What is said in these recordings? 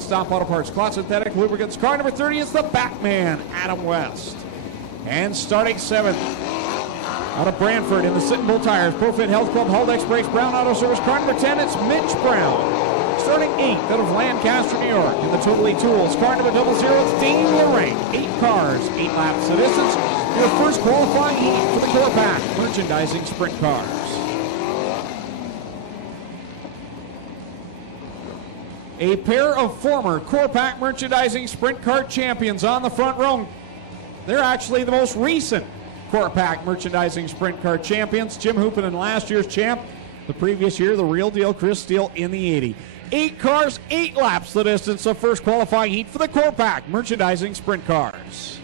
Stop Auto Parts, Quad Synthetic Lubricants. Car number 30 is the Batman, Adam West. And starting 7th, out of Brantford in the Sitting Bull Tires, ProFit Health Club, Haldex Brakes, Brown Auto Service. Car number 10, it's Mitch Brown. Starting 8th, out of Lancaster, New York, in the Totally Tools. Car number 00, it's Dane Lorraine. 8 cars, 8 laps of distance. Your first qualifying heat for the Core Pack Merchandising Sprint Cars. A pair of former Core Pack Merchandising Sprint Car champions on the front row. They're actually the most recent Core Pack Merchandising Sprint Car champions. Jim Hoopinen, last year's champ. The previous year, the real deal, Chris Steele in the 80. 8 cars, 8 laps the distance of first qualifying heat for the Core Pack Merchandising Sprint Cars.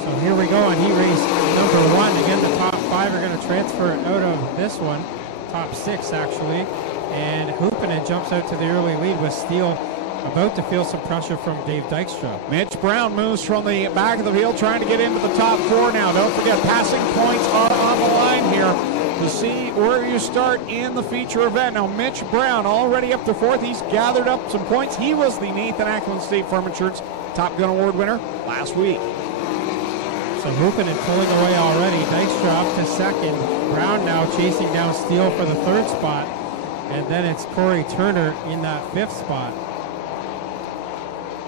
So here we go on heat race number 1. Again, the top 5 are going to transfer out of this one. Top 6, actually. And Hoopinen jumps out to the early lead with Steele about to feel some pressure from Dave Dykstra. Mitch Brown moves from the back of the field, trying to get into the top 4 now. Don't forget, passing points are on the line here to see where you start in the feature event. Now, Mitch Brown already up to 4th. He's gathered up some points. He was the Nathan Ackland State Farm Insurance Top Gun Award winner last week. So Hoopinen pulling away already. Dykstra up to 2nd. Brown now chasing down Steele for the 3rd spot. And then it's Corey Turner in that 5th spot.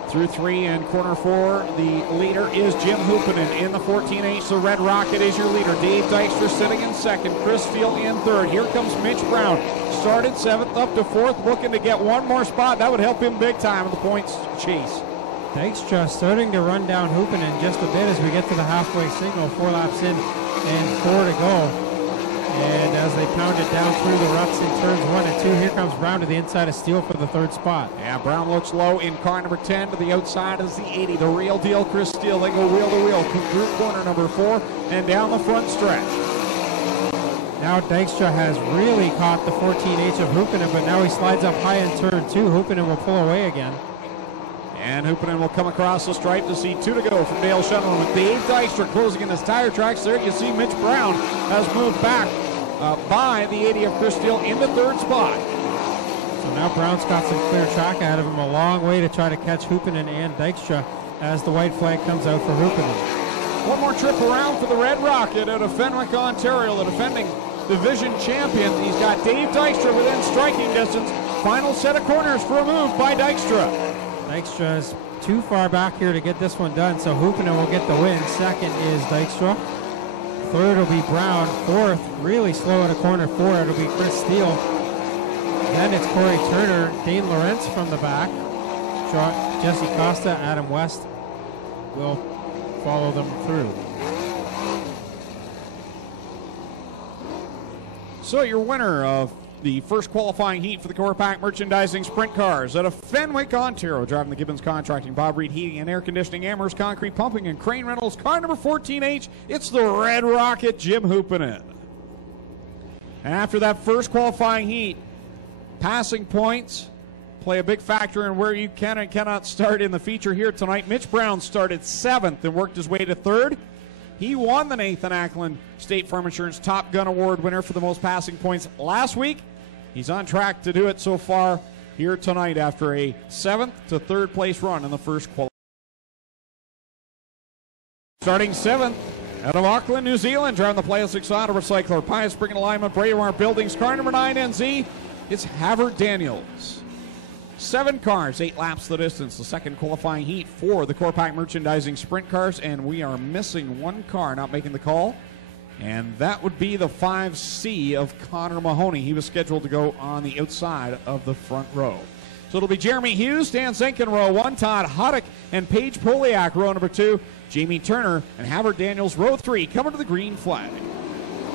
Through 3 and corner 4, the leader is Jim Hoopinen in the 14H. The Red Rocket is your leader. Dave Dykstra sitting in 2nd. Chris Steele in 3rd. Here comes Mitch Brown. Started 7th up to 4th, looking to get one more spot. That would help him big time in the points chase. Dykstra starting to run down Hoopinen just a bit as we get to the halfway signal. 4 laps in and 4 to go. And as they pound it down through the ruts in turns 1 and 2, here comes Brown to the inside of Steele for the 3rd spot. Yeah, Brown looks low in car number 10. To the outside is the 80. The real deal, Chris Steele. They go wheel to wheel through corner number 4 and down the front stretch. Now Dykstra has really caught the 14H of Hoopinen, but now he slides up high in turn 2. Hoopinen will pull away again. And Hoopinen will come across the stripe to see 2 to go from Dale Shuttleman with Dave Dykstra closing in his tire tracks. There you see Mitch Brown has moved back by the 80 of Chris Steele into 3rd spot. So now Brown's got some clear track ahead of him, a long way to try to catch Hoopinen and Dykstra as the white flag comes out for Hoopinen. One more trip around for the Red Rocket out of Fenwick, Ontario, the defending division champion. He's got Dave Dykstra within striking distance. Final set of corners for a move by Dykstra. Dykstra is too far back here to get this one done, so Hoopinen will get the win. 2nd is Dykstra. 3rd will be Brown. 4th, really slow at a corner 4, it'll be Chris Steele. Then it's Corey Turner, Dane Lawrence from the back. Jesse Costa, Adam West will follow them through. So your winner of the first qualifying heat for the Core Pack Merchandising Sprint Cars out of Fenwick, Ontario, driving the Gibbons Contracting, Bob Reed Heating and Air Conditioning, Amherst Concrete Pumping and Crane Rentals, car number 14H, it's the Red Rocket, Jim Hoopinen. And after that first qualifying heat, passing points play a big factor in where you can and cannot start in the feature here tonight. Mitch Brown started 7th and worked his way to 3rd. He won the Nathan Ackland State Farm Insurance Top Gun Award winner for the most passing points last week. He's on track to do it so far here tonight after a 7th to 3rd place run in the first qualifying. Starting 7th out of Auckland, New Zealand, driving the Plastic Auto Recycler, Pius Spring Alignment, Braemar Buildings, car number 9 NZ, it's Havard Daniels. 7 cars, 8 laps the distance. The second qualifying heat for the Core Pack Merchandising Sprint Cars, and we are missing 1 car not making the call, and that would be the 5C of Connor Mahoney. He was scheduled to go on the outside of the front row. So it'll be Jeremy Hughes, Dan Zinkin row 1, Todd Hoddick and Paige Poliak row number 2, Jamie Turner and Havard Daniels row 3 coming to the green flag.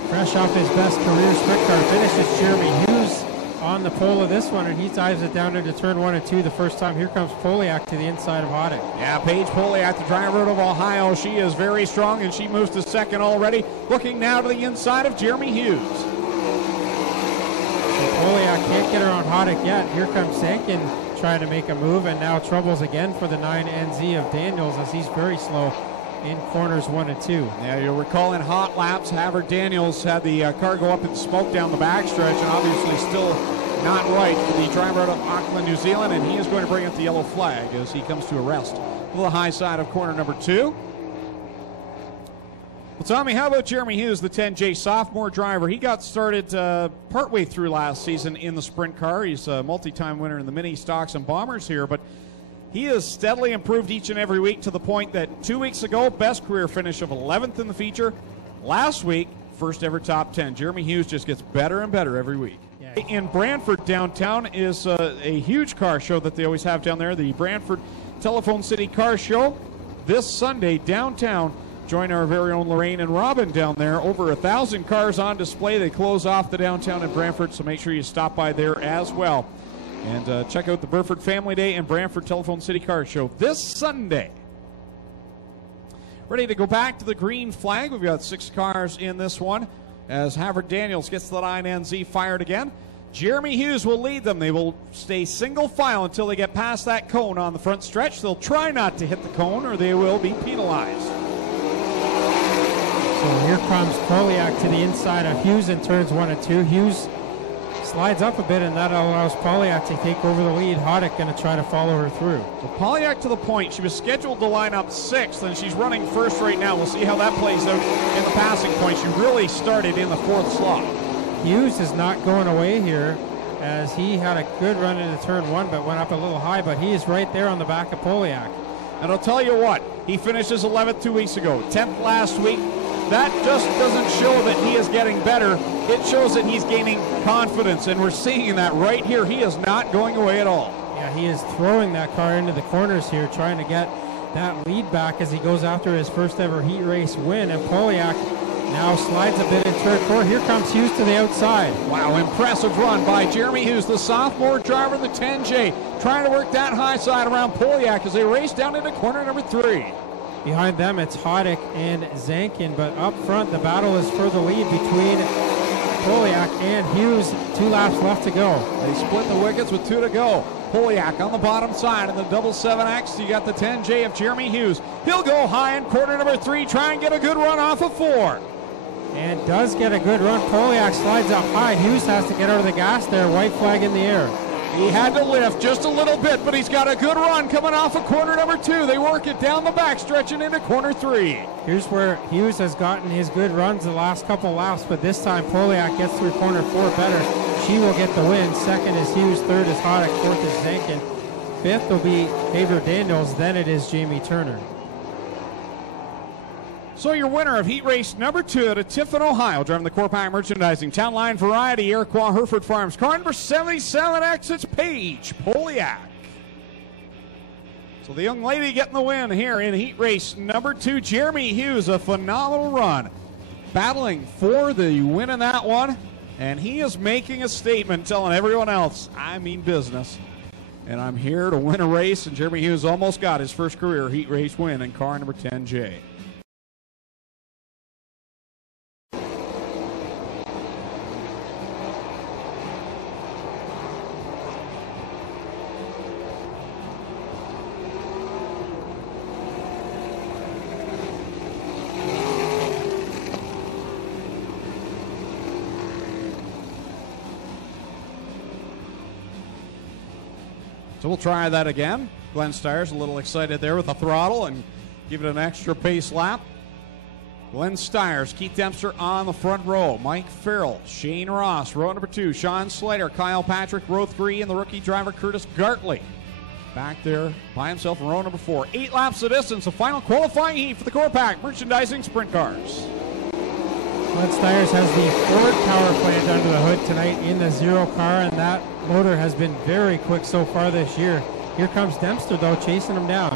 Fresh off his best career sprint car finish, it's Jeremy Hughes on the pole of this one, and he dives it down into turn 1 and 2 the first time. Here comes Poliak to the inside of Hoddick. Yeah, Paige Poliak, the driver out of Ohio. She is very strong, and she moves to 2nd already. Looking now to the inside of Jeremy Hughes. So Poliak can't get her on Hoddick yet. Here comes Sankin trying to make a move, and now troubles again for the 9NZ of Daniels as he's very slow in corners 1 and 2. Yeah, you'll recall in hot laps, Havard Daniels had the car go up in smoke down the backstretch, and obviously still not right for the driver out of Auckland, New Zealand, and he is going to bring up the yellow flag as he comes to a rest to the high side of corner number 2. Well, Tommy, how about Jeremy Hughes, the 10J sophomore driver? He got started partway through last season in the sprint car. He's a multi-time winner in the mini stocks and bombers here, but he has steadily improved each and every week to the point that 2 weeks ago, best career finish of 11th in the feature. Last week, first ever top 10. Jeremy Hughes just gets better and better every week. Yeah. In Brantford downtown is a huge car show that they always have down there, the Brantford Telephone City Car Show. This Sunday downtown, join our very own Lorraine and Robin down there. Over 1,000 cars on display. They close off the downtown in Brantford, so make sure you stop by there as well. And check out the Burford Family Day and Brantford Telephone City Car Show this Sunday. Ready to go back to the green flag. We've got 6 cars in this one as Havard Daniels gets the line NZ fired again. Jeremy Hughes will lead them. They will stay single file until they get past that cone on the front stretch. They'll try not to hit the cone or they will be penalized. So here comes Poliak to the inside of Hughes in turns 1 and 2. Hughes slides up a bit, and that allows Poliak to take over the lead. Hoddick going to try to follow her through. So Poliak to the point. She was scheduled to line up 6th, and she's running first right now. We'll see how that plays out in the passing point. She really started in the 4th slot. Hughes is not going away here, as he had a good run into turn 1, but went up a little high, but he is right there on the back of Poliak. And I'll tell you what, he finishes 11th 2 weeks ago, 10th last week. That just doesn't show that he is getting better. It shows that he's gaining confidence, and we're seeing that right here. He is not going away at all. Yeah, he is throwing that car into the corners here, trying to get that lead back as he goes after his first ever heat race win. And Poliak now slides a bit in turn 4. Here comes Hughes to the outside. Wow, impressive run by Jeremy Hughes, the sophomore driver of the 10J, trying to work that high side around Poliak as they race down into corner number 3. Behind them, it's Hoddick and Zankin, but up front, the battle is for the lead between Poliak and Hughes. 2 laps left to go. They split the wickets with 2 to go. Poliak on the bottom side in the 7X. You got the 10J of Jeremy Hughes. He'll go high in corner number 3, try and get a good run off of 4. And does get a good run. Poliak slides up high. Hughes has to get out of the gas there. White flag in the air. He had to lift just a little bit, but he's got a good run coming off of corner number 2. They work it down the back, stretching into corner 3. Here's where Hughes has gotten his good runs the last couple laps, but this time Poliak gets through corner 4 better. She will get the win. Second is Hughes, third is Hoddick, fourth is Zankin. Fifth will be Haver Daniels, then it is Jamie Turner. So your winner of heat race number 2 out of Tiffin, Ohio, driving the Corpac Merchandising Town Line Variety, Iroquois Hereford Farms. Car number 77X, it's Paige Poliak. So the young lady getting the win here in heat race number 2. Jeremy Hughes, a phenomenal run, battling for the win in that one. And he is making a statement telling everyone else, I mean business. And I'm here to win a race. And Jeremy Hughes almost got his first career heat race win in car number 10J. So we'll try that again. Glenn Styres a little excited there with the throttle and give it an extra pace lap. Glenn Styres, Keith Dempster on the front row. Mike Farrell, Shane Ross, row number 2. Sean Slater, Kyle Patrick, row 3, and the rookie driver Curtis Gartley back there by himself in row number 4. 8 laps of distance, the final qualifying heat for the Corpac Merchandising Sprint Cars. Glenn Styres has the Ford power plant under the hood tonight in the 0 car, and that motor has been very quick so far this year. Here comes Dempster, though, chasing him down.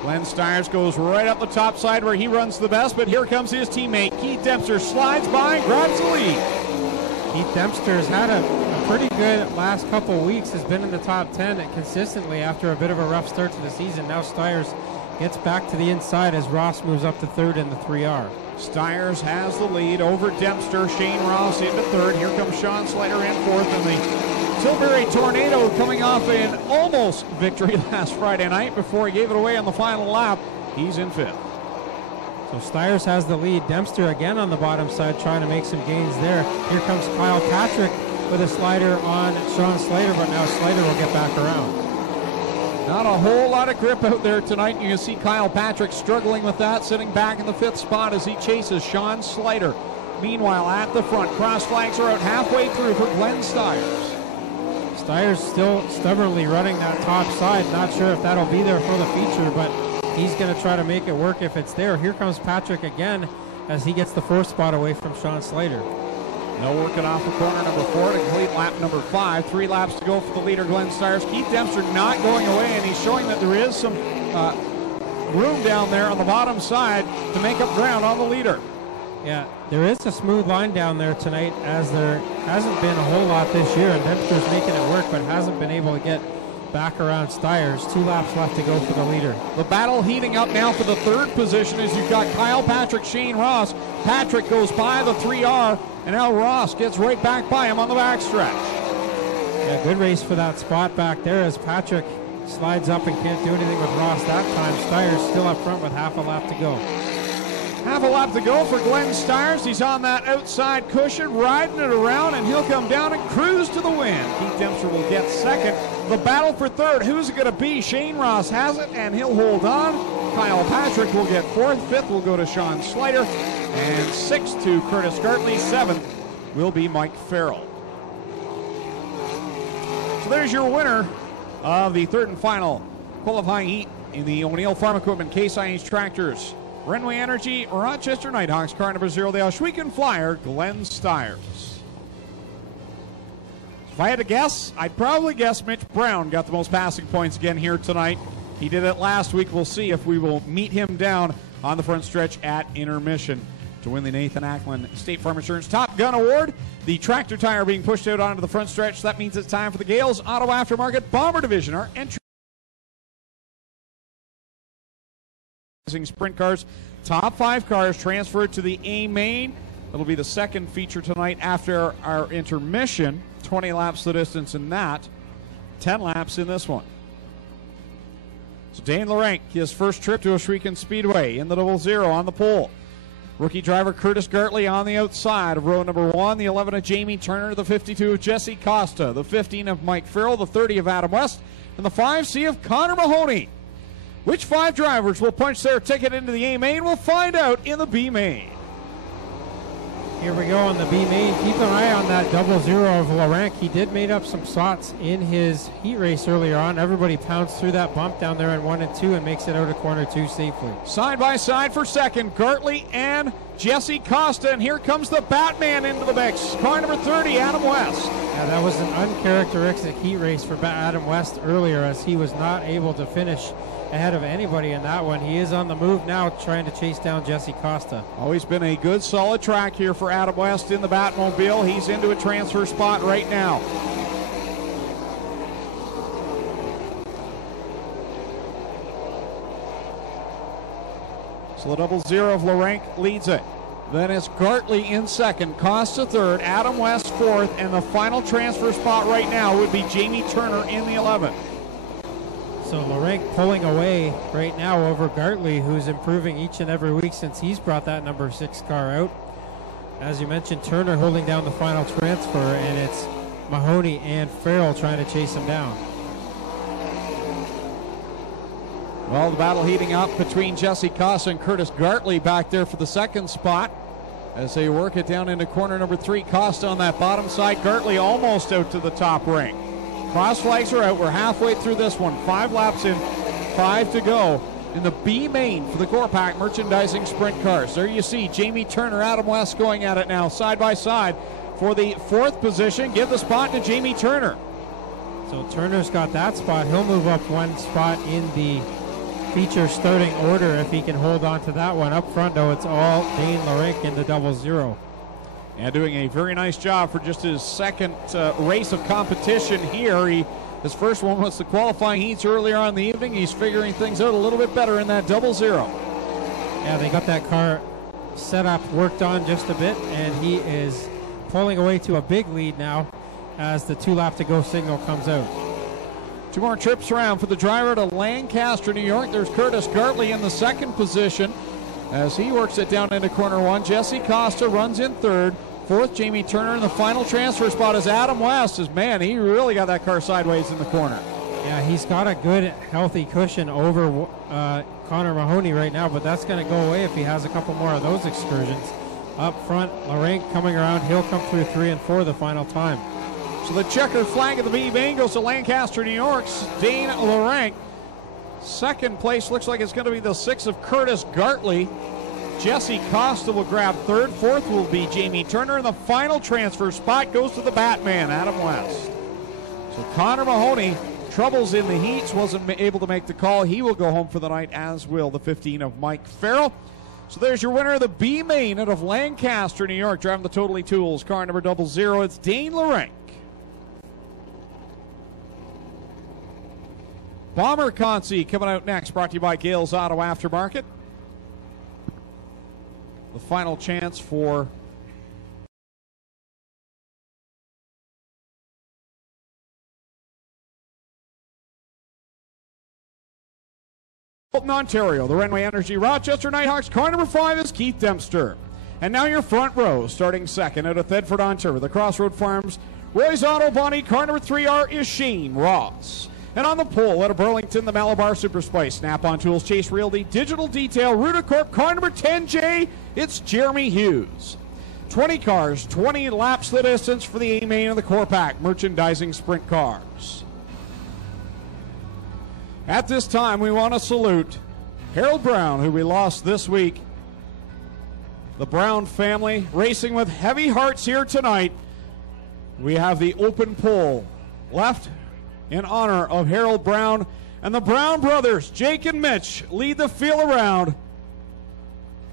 Glenn Styres goes right up the top side where he runs the best, but here comes his teammate. Keith Dempster slides by and grabs the lead. Keith Dempster has had a pretty good last couple weeks, has been in the top 10 consistently after a bit of a rough start to the season. Now Styres gets back to the inside as Ross moves up to 3rd in the 3R. Styres has the lead over Dempster. Shane Ross into 3rd. Here comes Sean Slater in 4th. And the Tilbury Tornado coming off an almost victory last Friday night before he gave it away on the final lap. He's in 5th. So Styres has the lead. Dempster again on the bottom side trying to make some gains there. Here comes Kyle Patrick with a slider on Sean Slater, but now Slater will get back around. Not a whole lot of grip out there tonight. You can see Kyle Patrick struggling with that, sitting back in the 5th spot as he chases Sean Slater. Meanwhile, at the front, cross flags are out halfway through for Glenn Styres. Styres still stubbornly running that top side. Not sure if that'll be there for the feature, but he's going to try to make it work if it's there. Here comes Patrick again as he gets the 4th spot away from Sean Slater. Now working off the corner number 4 to complete lap number 5. 3 laps to go for the leader, Glenn Styres. Keith Dempster not going away, and he's showing that there is some room down there on the bottom side to make up ground on the leader. Yeah, there is a smooth line down there tonight, as there hasn't been a whole lot this year, and Dempster's making it work, but hasn't been able to get back around Styres. 2 laps left to go for the leader. The battle heating up now for the 3rd position as you've got Kyle Patrick, Shane Ross. Patrick goes by the 3R, and now Ross gets right back by him on the backstretch. Yeah, good race for that spot back there as Patrick slides up and can't do anything with Ross that time. Styres still up front with half a lap to go. Half a lap to go for Glenn Styres. He's on that outside cushion, riding it around, and he'll come down and cruise to the win. Keith Dempster will get 2nd. The battle for 3rd, who's it going to be? Shane Ross has it, and he'll hold on. Kyle Patrick will get 4th. 5th will go to Sean Slater, and 6th to Curtis Gartley. 7th will be Mike Farrell. So there's your winner of the 3rd and final qualifying heat in the O'Neill Farm Equipment Case IH Tractors Renway Energy Rochester Nighthawks car number 0, the Ohsweken Flyer, Glenn Styres. If I had to guess, I'd probably guess Mitch Brown got the most passing points again here tonight. He did it last week. We'll see if we will meet him down on the front stretch at intermission to win the Nathan Ackland State Farm Insurance Top Gun Award. The tractor tire being pushed out onto the front stretch. That means it's time for the Gales Auto Aftermarket Bomber Division, our entry. Sprint cars, top 5 cars transferred to the A main. That'll be the 2nd feature tonight after our intermission. 20 laps the distance in that, 10 laps in this one. So Dane Larank, his first trip to Ohsweken Speedway in the 00 on the pole. Rookie driver Curtis Gartley on the outside of row number 1. The 11 of Jamie Turner, the 52 of Jesse Costa, the 15 of Mike Farrell, the 30 of Adam West, and the 5C of Connor Mahoney. Which 5 drivers will punch their ticket into the A main? We'll find out in the B main. Here we go on the B main. Keep an eye on that 00 of Larank. He did made up some spots in his heat race earlier on. Everybody pounced through that bump down there in 1 and 2 and makes it out of corner 2 safely. Side by side for 2nd, Gartley and Jesse Costa, and here comes the Batman into the mix. Car number 30, Adam West. Yeah, that was an uncharacteristic heat race for Adam West earlier, as he was not able to finish ahead of anybody in that one. He is on the move now, trying to chase down Jesse Costa. Always been a good solid track here for Adam West in the Batmobile. He's into a transfer spot right now. So the 00 of Larank leads it. Then it's Gartley in 2nd, Costa 3rd, Adam West 4th, and the final transfer spot right now would be Jamie Turner in the 11th. So Larank pulling away right now over Gartley, who's improving each and every week since he's brought that number 6 car out. As you mentioned, Turner holding down the final transfer, and it's Mahoney and Farrell trying to chase him down. Well, the battle heating up between Jesse Costa and Curtis Gartley back there for the 2nd spot as they work it down into corner number 3. Costa on that bottom side, Gartley almost out to the top ring. Cross flags are out. We're halfway through this one. 5 laps in, 5 to go in the B main for the Corpac Merchandising Sprint Cars. There you see Jamie Turner, Adam West going at it now side by side for the 4th position. Give the spot to Jamie Turner. So Turner's got that spot. He'll move up 1 spot in the feature starting order if he can hold on to that one. Up front, though, it's all Dane Larank in the 00. And doing a very nice job for just his 2nd race of competition here. His first one was the qualifying heats earlier on in the evening. He's figuring things out a little bit better in that 00. Yeah, they got that car set up, worked on just a bit, and he is pulling away to a big lead now as the 2 lap to go signal comes out. 2 more trips around for the driver to Lancaster, New York. There's Curtis Gartley in the 2nd position as he works it down into corner 1. Jesse Costa runs in 3rd. fourth. Jamie Turner in the final transfer spot as Adam West is, man, he really got that car sideways in the corner. Yeah, he's got a good, healthy cushion over Connor Mahoney right now, but that's going to go away if he has a couple more of those excursions. Up front, Laurent coming around. He'll come through 3 and 4 the final time. So the checkered flag of the B-Main goes to Lancaster, New York's Dane Laurent. Second place looks like it's going to be the 6 of Curtis Gartley. Jesse Costa will grab third. Fourth will be Jamie Turner. And the final transfer spot goes to the Batman, Adam West. So Connor Mahoney, troubles in the heats, wasn't able to make the call. He will go home for the night, as will the 15 of Mike Farrell. So there's your winner of the B-Main out of Lancaster, New York, driving the Totally Tools car number 00. It's Dane Laurent. Bomber Consi coming out next, brought to you by Gales Auto Aftermarket. The final chance for Ontario, the Renway Energy Rochester Nighthawks. Car number 5 is Keith Dempster. And now your front row, starting second out of Thetford, Ontario, the Crossroad Farms Roy's Auto Body. Car number 3R is Shane Ross. And on the pole out of Burlington, the Malabar Super Spice, Snap-on Tools, Chase Realty, Digital Detail, Rutacorp, car number 10J, it's Jeremy Hughes. 20 cars, 20 laps the distance for the A-Main of the Core Pack, merchandising sprint cars. At this time, we want to salute Harold Brown, who we lost this week. The Brown family racing with heavy hearts here tonight. We have the open pole left in honor of Harold Brown, and the Brown brothers, Jake and Mitch, lead the feel around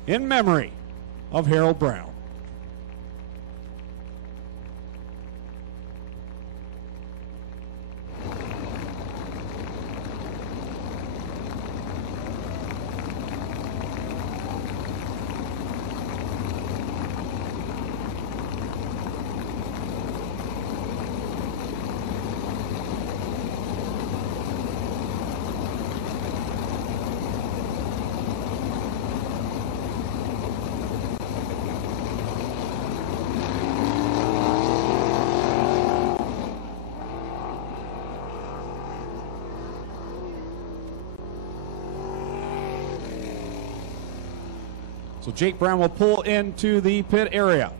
in memory of Harold Brown. So Jake Brown will pull into the pit area.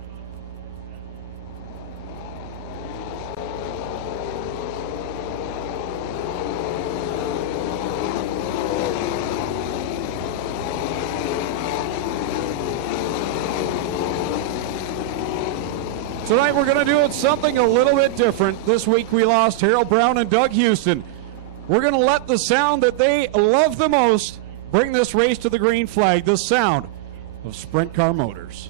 Tonight we're going to do something a little bit different. This week we lost Harold Brown and Doug Houston. We're going to let the sound that they love the most bring this race to the green flag, the sound of Sprint Car Motors.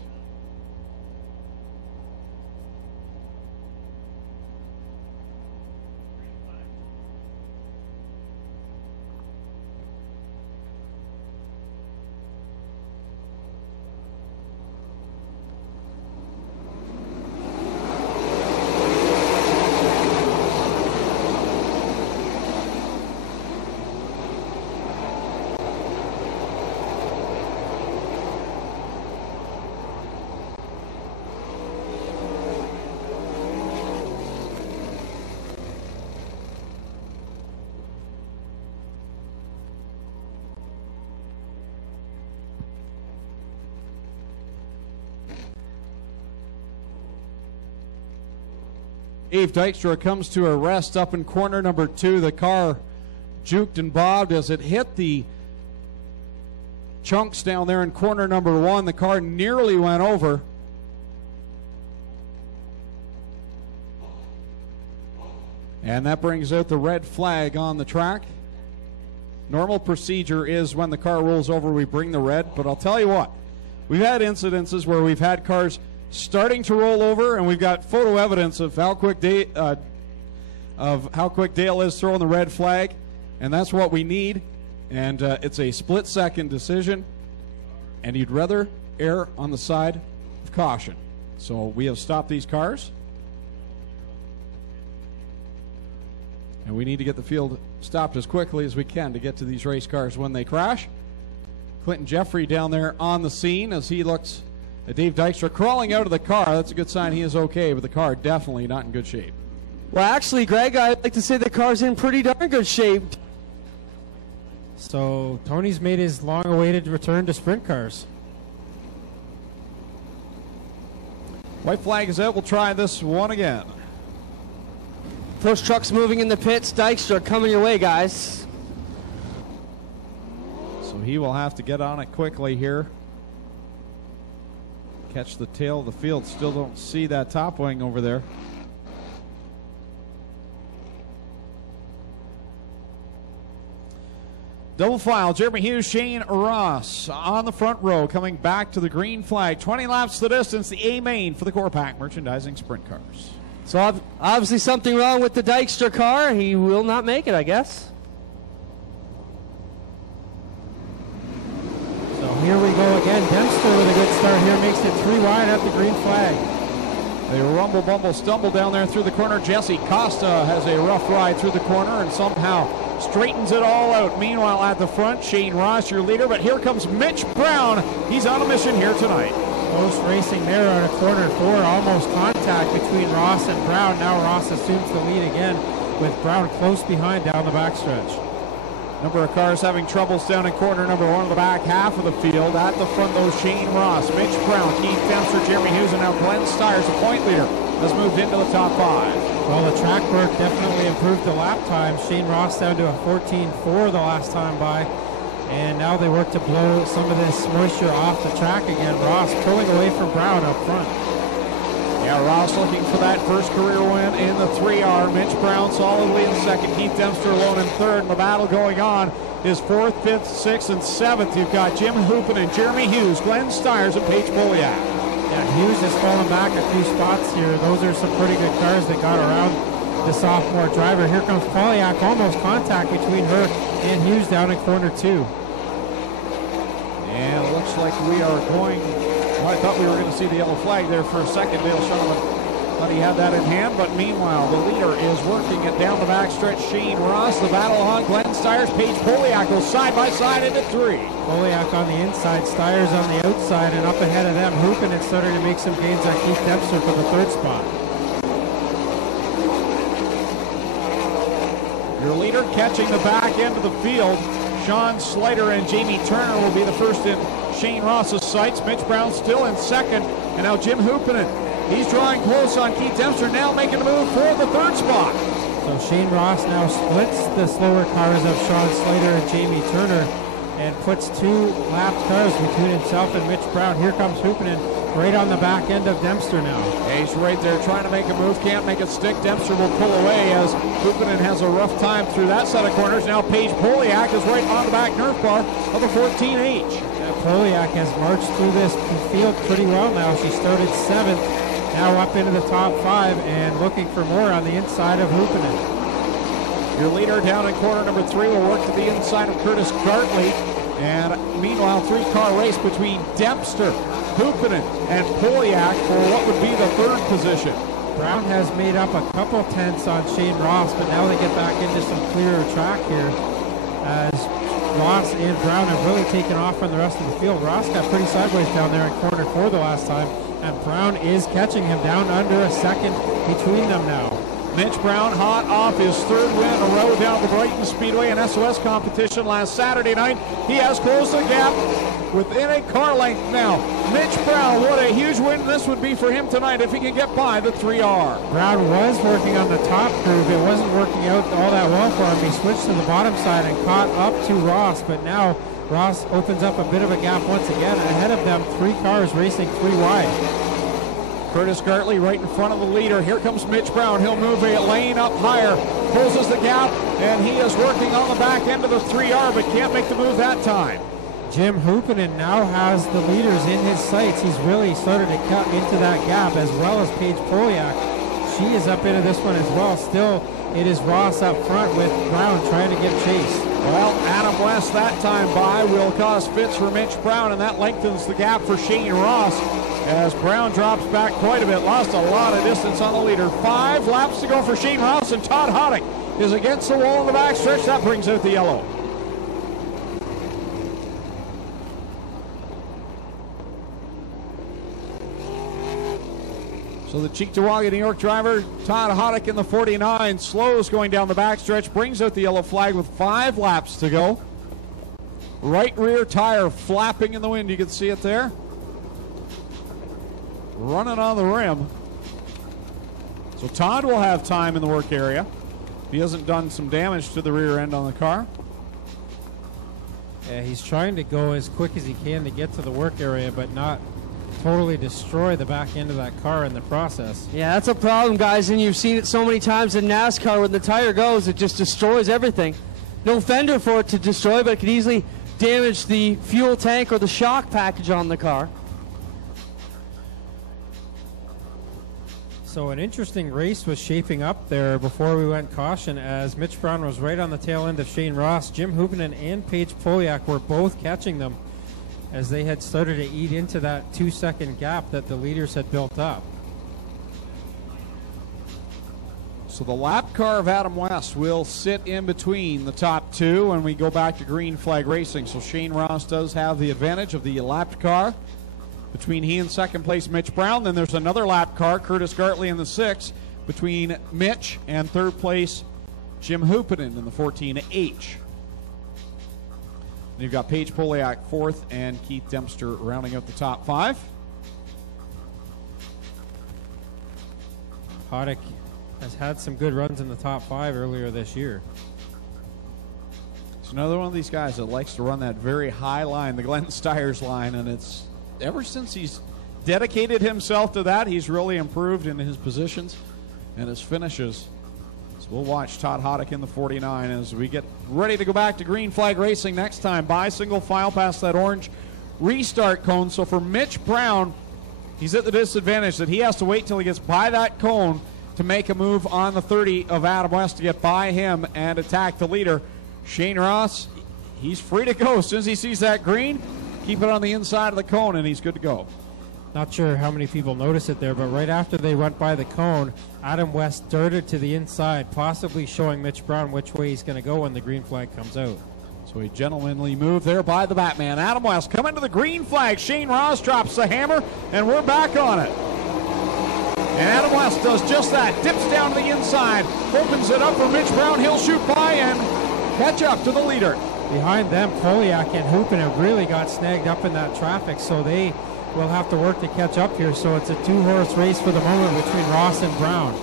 Dave Dykstra comes to a rest up in corner number 2. The car juked and bobbed as it hit the chunks down there in corner number 1. The car nearly went over. And that brings out the red flag on the track. Normal procedure is when the car rolls over, we bring the red. But I'll tell you what, we've had incidences where we've had cars starting to roll over, and we've got photo evidence of how quick Dale is throwing the red flag, and that's what we need. And it's a split-second decision, and you'd rather err on the side of caution. So we have stopped these cars, and we need to get the field stopped as quickly as we can to get to these race cars when they crash. Clinton Jeffrey down there on the scene as he looks Dave Dykstra crawling out of the car. That's a good sign he is okay, but the car definitely not in good shape. Well, actually, Greg, I'd like to say the car's in pretty darn good shape. So Tony's made his long-awaited return to sprint cars. White flag is out. We'll try this one again. First truck's moving in the pits. Dykstra coming your way, guys. So he will have to get on it quickly here. Catch the tail of the field. Still don't see that top wing over there. Double file, Jeremy Hughes, Shane Ross on the front row, coming back to the green flag. 20 laps the distance, the A main for the Core Pack Merchandising Sprint Cars. So obviously something wrong with the Dykstra car. He will not make it, I guess. So here we go again. Dempster with a good start here, makes it 3 wide at the green flag. They rumble, bumble, stumble down there through the corner. Jesse Costa has a rough ride through the corner and somehow straightens it all out. Meanwhile, at the front, Shane Ross, your leader, but here comes Mitch Brown. He's on a mission here tonight. Close racing there out of corner 4, almost contact between Ross and Brown. Now Ross assumes the lead again with Brown close behind down the backstretch. Number of cars having troubles down in corner number 1 of the back half of the field. At the front, though, Shane Ross, Mitch Brown, Keith Dempster, Jeremy Hughes, and now Glenn Styres, the point leader, has moved into the top 5. Well, the track work definitely improved the lap time. Shane Ross down to a 14.4 the last time by. And now they work to blow some of this moisture off the track again. Ross pulling away from Brown up front. Yeah, Ross looking for that first career win in the 3R. Mitch Brown solidly in second. Keith Dempster alone in third. And the battle going on is 4th, 5th, 6th, and 7th. You've got Jim Hoopin and Jeremy Hughes, Glenn Styres, and Paige Poliak. Yeah, Hughes has fallen back a few spots here. Those are some pretty good cars that got around the sophomore driver. Here comes Poliak, almost contact between her and Hughes down in corner 2. And it looks like we are going... Well, I thought we were going to see the yellow flag there for a second. Dale Shonman thought he had that in hand, but meanwhile, the leader is working it down the backstretch. Shane Ross, the battle on Glenn Styres, Paige Poliak goes side by side into 3. Poliak on the inside, Styres on the outside, and up ahead of them, Hoopin and starting to make some gains on Keith Dempster for the 3rd spot. Your leader catching the back end of the field. Sean Slater and Jamie Turner will be the first in Shane Ross's sights. Mitch Brown still in second. And now Jim Hoopinen. He's drawing close on Keith Dempster, now making a move for the 3rd spot. So Shane Ross now splits the slower cars of Sean Slater and Jamie Turner and puts 2 lapped cars between himself and Mitch Brown. Here comes Hoopinen right on the back end of Dempster now. Yeah, he's right there trying to make a move, can't make it stick. Dempster will pull away as Hoopinen has a rough time through that set of corners. Now Paige Poliak is right on the back nerf bar of the 14H. Poliak has marched through this field pretty well now. She started 7th, now up into the top 5 and looking for more on the inside of Hoopinen. Your leader down in corner number 3 will work to the inside of Curtis Gartley. And meanwhile, 3-car race between Dempster, Hoopinen, and Poliak for what would be the 3rd position. Brown has made up a couple tenths on Shane Ross, but now they get back into some clearer track here as Ross and Brown have really taken off from the rest of the field. Ross got pretty sideways down there in corner 4 the last time, and Brown is catching him down under a second between them now. Mitch Brown hot off his 3rd win in a row down the Brighton Speedway and SOS competition last Saturday night. He has closed the gap within a car length now. Mitch Brown, what a huge win this would be for him tonight if he can get by the 3R. Brown was working on the top groove. It wasn't working out all that well for him. He switched to the bottom side and caught up to Ross, but now Ross opens up a bit of a gap once again. Ahead of them, 3 cars racing 3 wide. Curtis Gartley right in front of the leader. Here comes Mitch Brown. He'll move a lane up higher, closes the gap, and he is working on the back end of the 3R, but can't make the move that time. Jim Hoopinen now has the leaders in his sights. He's really started to cut into that gap, as well as Paige Poliak. She is up into this one as well. Still, it is Ross up front with Brown trying to give chase. Well, Adam West that time by will cause fits for Mitch Brown, and that lengthens the gap for Shane Ross as Brown drops back quite a bit. Lost a lot of distance on the leader. 5 laps to go for Shane Ross, and Todd Hoddick is against the wall in the backstretch. That brings out the yellow. So the Cheektowaga New York driver, Todd Hoddick in the 49, slows going down the backstretch, brings out the yellow flag with 5 laps to go. Right rear tire flapping in the wind, you can see it there. Running on the rim. So Todd will have time in the work area. He hasn't done some damage to the rear end on the car. Yeah, he's trying to go as quick as he can to get to the work area, but not totally destroy the back end of that car in the process. Yeah, that's a problem, guys, and you've seen it so many times in NASCAR. When the tire goes, it just destroys everything. No fender for it to destroy, but it could easily damage the fuel tank or the shock package on the car. So an interesting race was shaping up there before we went caution, as Mitch Brown was right on the tail end of Shane Ross. Jim Hoopinen and Paige Poliak were both catching them as they had started to eat into that 2-second gap that the leaders had built up. So the lap car of Adam West will sit in between the top 2 when we go back to green flag racing. So Shane Ross does have the advantage of the lapped car between he and second place Mitch Brown. Then there's another lap car, Curtis Gartley in the 6, between Mitch and third place Jim Hoopinen in the 14H. And you've got Paige Poliak 4th and Keith Dempster rounding out the top 5. Hoddick has had some good runs in the top 5 earlier this year. It's another one of these guys that likes to run that very high line, the Glenn Styres line, and it's ever since he's dedicated himself to that, he's really improved in his positions and his finishes. So we'll watch Todd Hoddick in the 49 as we get ready to go back to green flag racing next time. By single file past that orange restart cone. So for Mitch Brown, he's at the disadvantage that he has to wait till he gets by that cone to make a move on the 30 of Adam West to get by him and attack the leader. Shane Ross, he's free to go. As soon as he sees that green, keep it on the inside of the cone and he's good to go. Not sure how many people noticed it there, but right after they went by the cone, Adam West darted to the inside, possibly showing Mitch Brown which way he's going to go when the green flag comes out. So a gentlemanly move there by the Batman. Adam West coming to the green flag. Shane Ross drops the hammer, and we're back on it. And Adam West does just that. Dips down to the inside, opens it up for Mitch Brown. He'll shoot by and catch up to the leader. Behind them, Poliak and Hoopinen really got snagged up in that traffic, so they will have to work to catch up here. So it's a 2-horse race for the moment between Ross and Brown.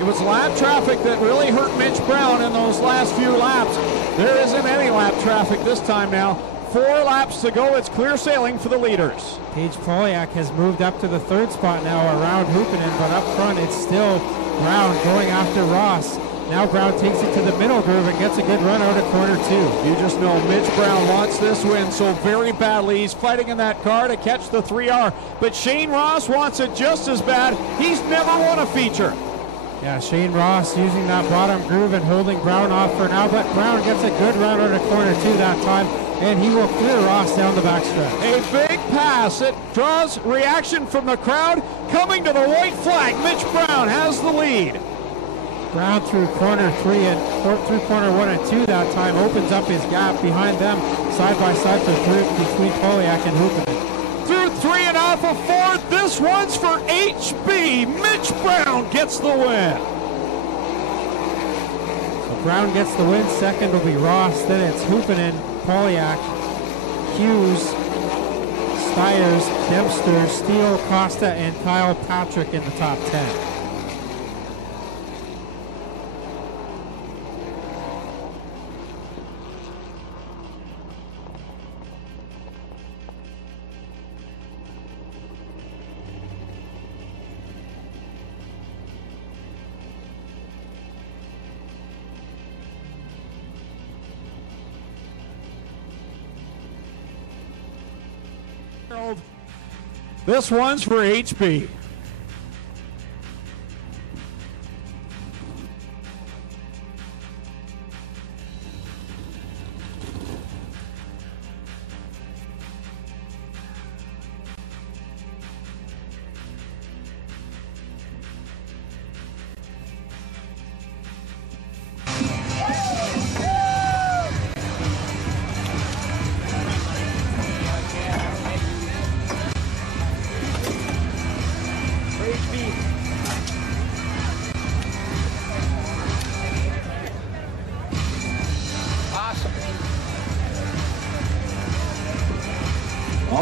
It was lap traffic that really hurt Mitch Brown in those last few laps. There isn't any lap traffic this time now. 4 laps to go. It's clear sailing for the leaders. Paige Poliak has moved up to the 3rd spot now around Hoopinen, but up front it's still Brown going after Ross. Now Brown takes it to the middle groove and gets a good run out of corner 2. You just know Mitch Brown wants this win so very badly. He's fighting in that car to catch the 3R. But Shane Ross wants it just as bad. He's never won a feature. Yeah, Shane Ross using that bottom groove and holding Brown off for now. But Brown gets a good run out of corner 2 that time. And he will clear Ross down the backstretch. A big pass. It draws reaction from the crowd. Coming to the white flag, Mitch Brown has the lead. Brown through corner 3 and through corner 1 and 2 that time opens up his gap behind them side by side between Poliak and Hoopinen. Through 3 and off of 4th. This one's for HB. Mitch Brown gets the win. So Brown gets the win. Second will be Ross. Then it's Hoopinen, Poliak, Hughes, Styres, Dempster, Steele, Costa, and Kyle Patrick in the top 10. This one's for HB.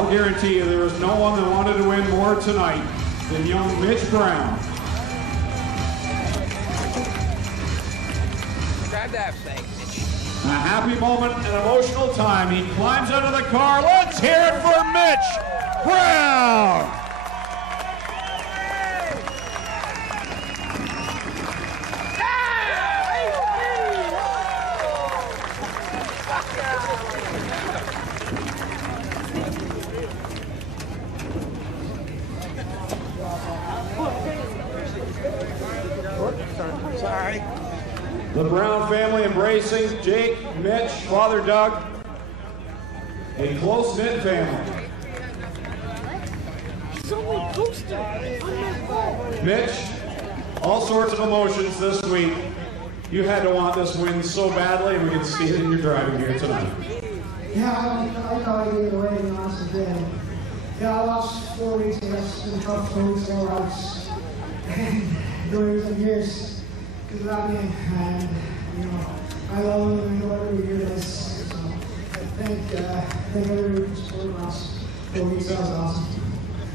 I'll guarantee you there was no one that wanted to win more tonight than young Mitch Brown. Grab that thing. A happy moment, an emotional time. He climbs out of the car. Let's hear it for Mitch Brown. Sorry. The Brown family embracing Jake, Mitch, Father Doug. A close-knit family. Mitch, all sorts of emotions this week. You had to want this win so badly, and we can see it in your driving here tonight. Yeah, I thought I gave it away, to be honest with you. Yeah, I lost 4 weeks ago. It's been tough 4 weeks ago. I was doing some years because without me, and you know, I love them and whatever we do this. So thank everybody for supporting us. 4 weeks, that was awesome.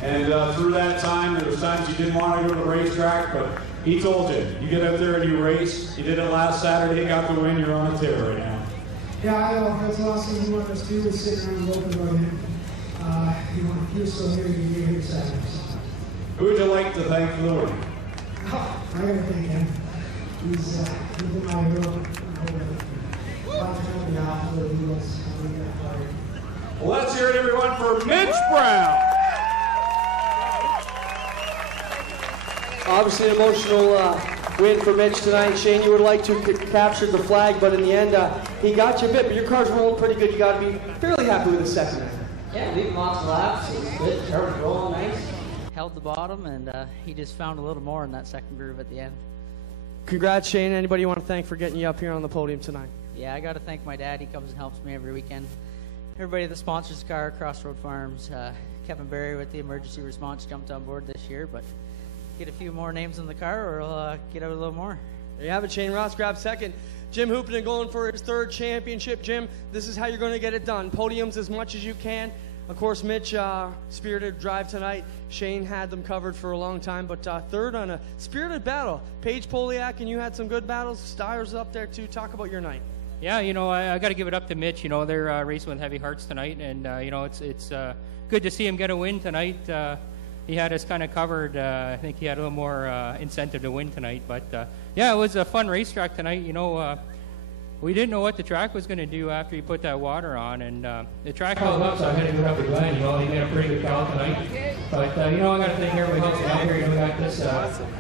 And through that time, there was times you didn't want to go to the racetrack, but he told you, you get out there and you race. You did it last Saturday, got the win, you're on a tear right now. Yeah, I know. That's the last thing he wanted us to do was sit around and open about him. You know, he was still here, he was here Saturday. Who would you like to thank for the win? Oh, I gotta thank him. He's been my hero. Well, let's hear it, everyone, for Mitch Brown. Obviously an emotional win for Mitch tonight. Shane, you would like to capture the flag, but in the end, he got you a bit, but your car's rolling pretty good. You got to be fairly happy with the second. Yeah, leaving lots of laps. It was good. Car was rolling nice. Held the bottom, and he just found a little more in that second groove at the end. Congrats, Shane. Anybody you want to thank for getting you up here on the podium tonight? Yeah, I got to thank my dad. He comes and helps me every weekend. Everybody that sponsors the car, Crossroad Farms, Kevin Barry with the emergency response jumped on board this year, but get a few more names in the car, or we'll get out a little more. There you have it. Shane Ross grabbed second. Jim Hoopinen going for his third championship. Jim, this is how you're going to get it done. Podiums as much as you can. Of course, Mitch, spirited drive tonight. Shane had them covered for a long time, but third on a spirited battle. Paige Poliak, and you had some good battles. Styres up there, too. Talk about your night. Yeah, you know, I got to give it up to Mitch. You know, they're racing with heavy hearts tonight, and, you know, it's good to see him get a win tonight. He had us kind of covered. I think he had a little more incentive to win tonight. But, yeah, it was a fun racetrack tonight. You know, we didn't know what the track was going to do after you put that water on. And the track held up, so I had to go up to Glenn. You know, he made a pretty good call tonight. But, you know, I got to thank everybody else out here. You know, we got this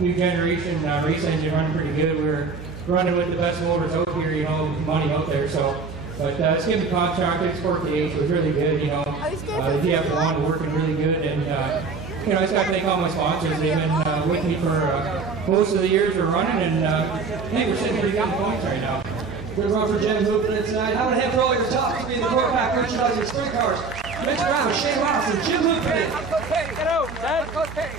new generation race engine running pretty good. We're running with the best motors out here, you know, money out there. So, but Skip Contract, Sport the 8 was really good. You know, the DF1 working really good. And, you know, I just got to thank all my sponsors. They've been with me for most of the years we're running, and I think we're sitting pretty good in points right now. Good run for Jim Hoopinen tonight. How about a hand for all your top to be the quarterback merchandising sprint cars? Mitch Brown, Shane Ross, and Jim Hoopinen. Get out, Dad. Okay.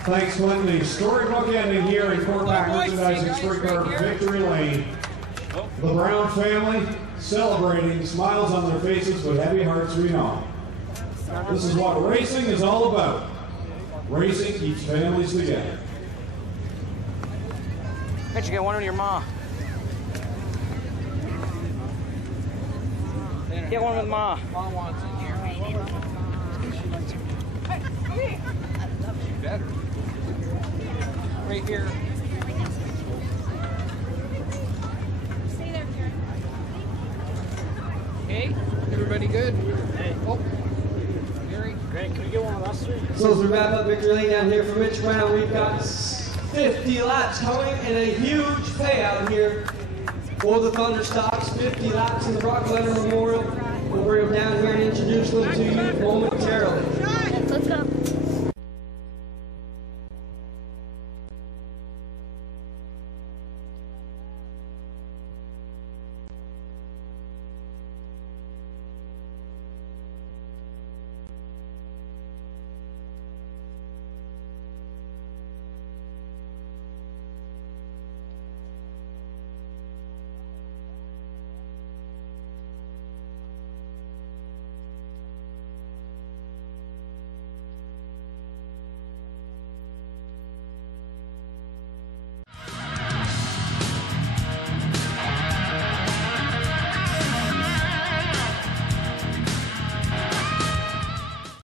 Thanks, Glenn. The storybook ending here in Quarterback Merchandising Sprintcar Victory Lane. The Brown family celebrating, smiles on their faces with heavy hearts we know. This is what racing is all about. Racing keeps families together. Bet you get one on your ma. Get one with ma. Mom wants it here. Better. Right here. Stay there, Karen. Okay. Everybody good? Hey. Oh. Gary. Great, can we get one of us three? So as we wrap up Victory Lane down here for Mitch Brown, we've got 50 laps coming and a huge payout here for the Thunder Stocks. 50 laps in the Brock Leonard Memorial. We'll bring them down here and introduce them to you momentarily. Let's go.